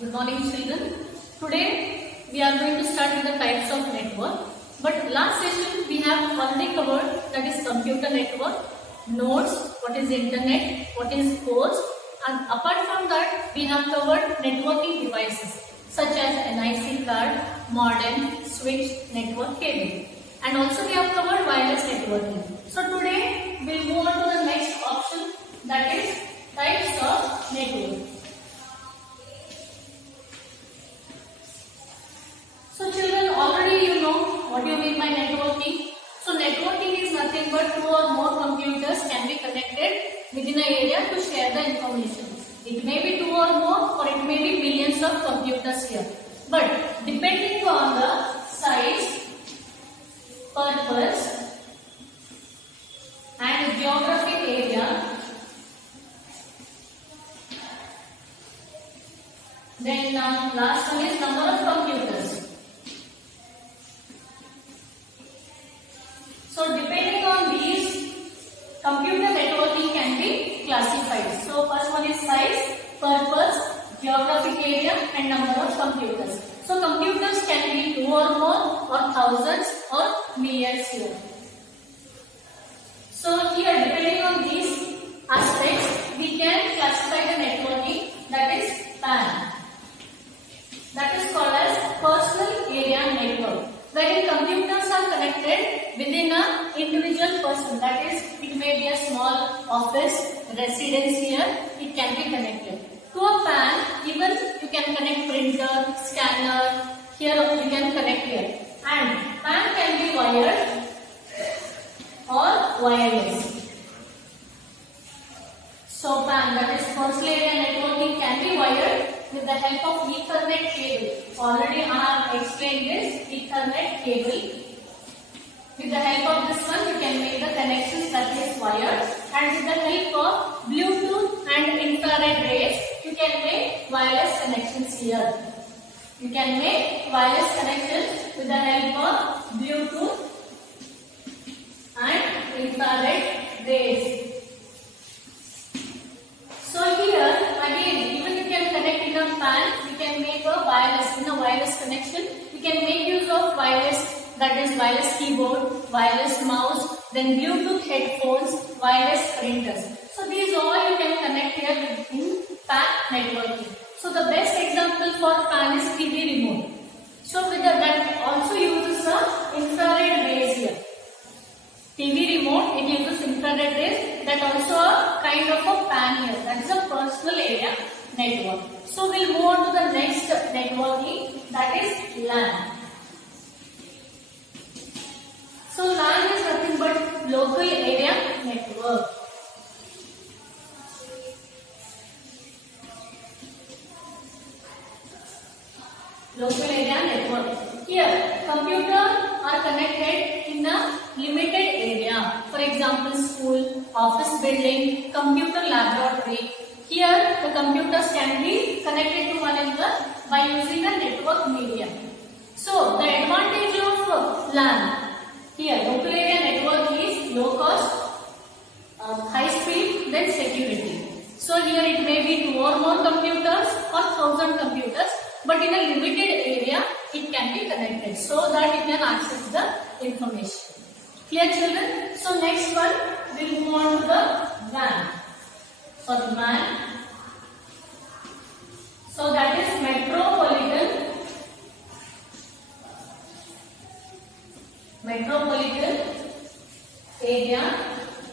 Good morning, children. Today we are going to start with the types of network. But last session we have already covered, that is computer network, nodes, what is internet, what is host, and apart from that we have covered networking devices such as NIC card, modem, switch, network cable, and also we have covered wireless networking. So today we will move on to the next option, that is types of network. So children, already you know what do you mean by networking. So networking is nothing but two or more computers can be connected within an area to share the information. It may be two or more, or it may be millions of computers here. But depending on the size, purpose and geographic area, then last one is number of computers. So depending on these, computer networking can be classified. So first one is size, purpose, geographic area and number of computers. So computers can be two or more, or thousands or millions here. So here depending on these aspects, we can classify the networking, that is PAN. That is called as personal area network, wherein computers are connected within an individual person. That is, it may be a small office, residence here, it can be connected. To a PAN, even you can connect printer, scanner, here you can connect here. And PAN can be wired or wireless. So PAN, that is personal area networking, can be wired with the help of Ethernet cable. Already I have explained this Ethernet cable. With the help of this one, you can make the connections, that is wired, and with the help of Bluetooth and infrared rays, you can make wireless connections here. You can make wireless connections with the help of Bluetooth and infrared rays. So here again, even you can connect in a PAN, you can make a wireless connection. You can make use of wireless, that is wireless keyboard, wireless mouse, then Bluetooth headphones, wireless printers. So these all you can connect here in PAN networking. So the best example for PAN is TV remote. So with that also uses infrared rays here. TV remote, it uses infrared rays, that also a kind of a PAN here. That is a personal area network. So we'll move on to the next networking, that is LAN. So LAN is nothing but local area network. Local area network. Here, computers are connected in a limited area. For example, school, office building, computer laboratory. Here, the computers can be connected to one another by using a network medium. So, the advantage of LAN, here, local area network is low cost, high speed, then security. So, here it may be two or more computers or 1,000 computers, but in a limited area, it can be connected so that you can access the information. Clear, children? So next one, we'll move on to the WAN. For WAN, so that is metropolitan area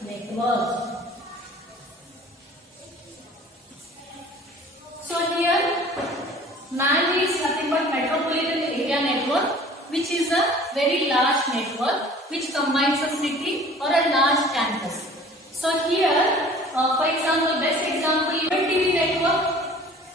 network. So here, MAN is nothing but metropolitan area network, which is a very large network which combines a city or a large campus. So here, for example, best example, even TV network,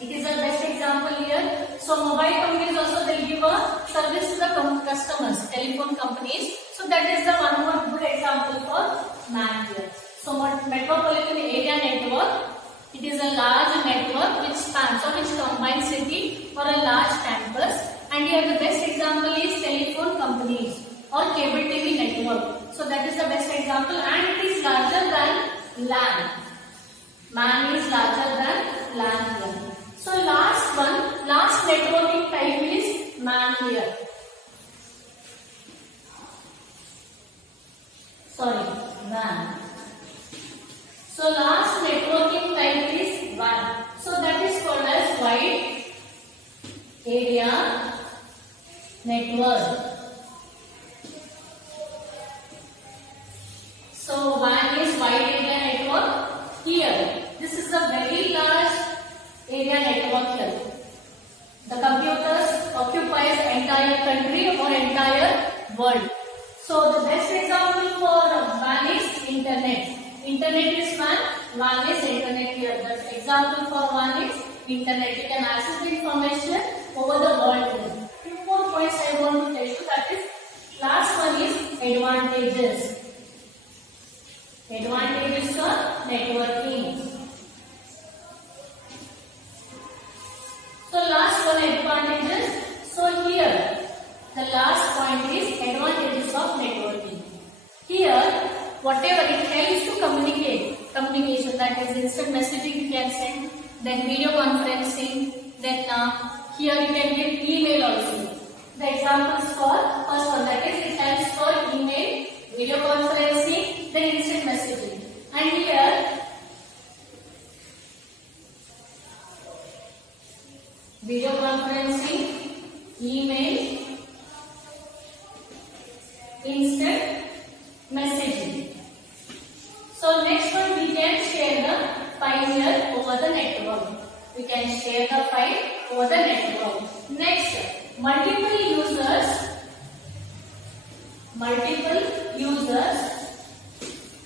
it is a best example here. So mobile companies also, they give a service to the customers, telephone companies. So that is the one more good example for MAN here. So metropolitan area network, it is a large network which spans or which combines city or a large campus. And here the best example is telephone companies or cable TV network. So that is the best example, and it is larger than LAN. MAN is larger than LAN here. So last area network here. The computers occupies entire country or entire world. So the best example for WAN is internet. Internet is WAN, WAN is internet here. The example for WAN is internet. You can access the information over the world. Few more points I want to tell you, that is last one is advantages. Advantages of networking. So last one advantages. So here the last point is advantages of networking. Here whatever it helps to communication, that is instant messaging you can send, then video conferencing, then here you can give email also. The examples for first one, that is it helps for email, video conferencing, then instant messaging. And here video conferencing, email, instant messaging. So next one, we can share the file here over the network. We can share the file over the network. Next, multiple users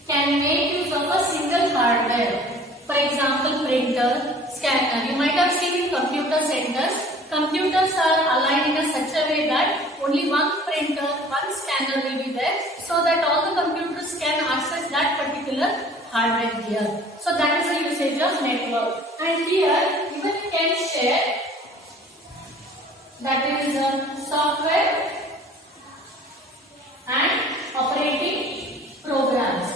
can make use of a single hardware. For example, printer, scanner. You might have seen in computer centers, computers are aligned in such a way that only one printer, one scanner will be there, so that all the computers can access that particular hardware here. So that is the usage of network. And here even you can share, that is software and operating programs.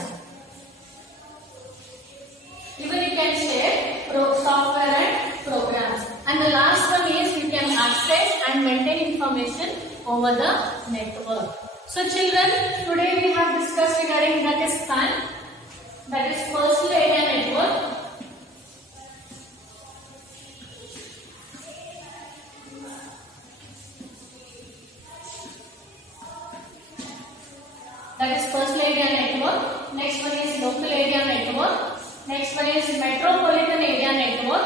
Even you can share software and programs. And the last one is you can access and maintain information over the network. So children, today we have discussed regarding that is PAN, that is personal area network. That is personal area network. Next one is local area network. Next one is metropolitan area network.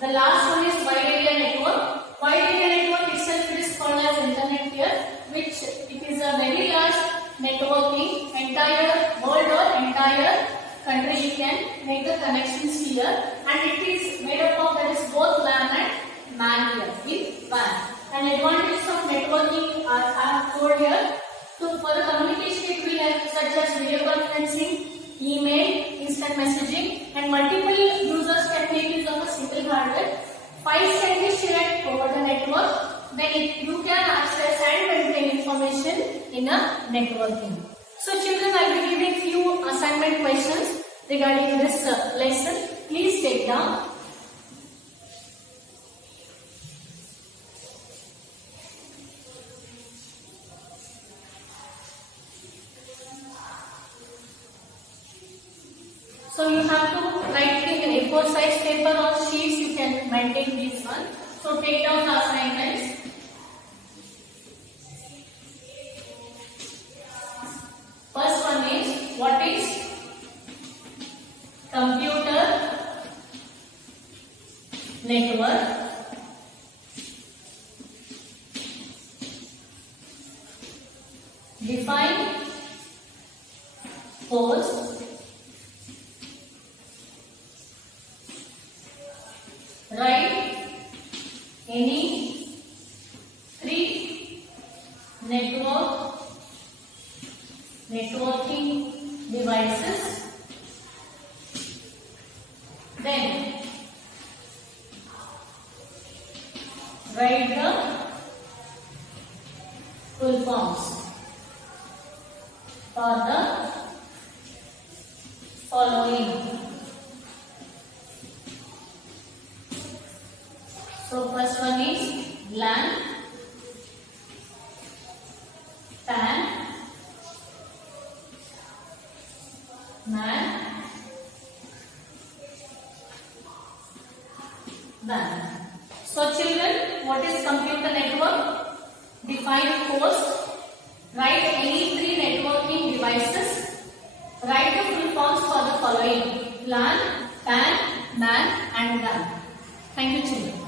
The last one is wide area network. Wide area network itself is called as internet here, which it is a very large networking, entire world or entire country you can make the connections here, and it is made up of, that is both LAN and MAN here in WAN. And advantages of networking are I have told here. So for the communication it will help, such as video conferencing, email, instant messaging, and multiple users can make use of a single hardware. Files can be shared over the network. Then you can access and maintain information in a networking. So children, I will be giving few assignment questions regarding this lesson. Please take down. So you have to write in an A4 size paper or sheets, you can maintain this one. So take down the assignments. First one is, what is computer network? Define host. Write any three networking devices. Then write the full forms for the following. So first one is LAN, PAN, MAN, WAN. So children, what is computer network? Define host. Write any three networking devices. Write the full forms for the following: LAN, PAN, MAN and WAN. Thank you, children.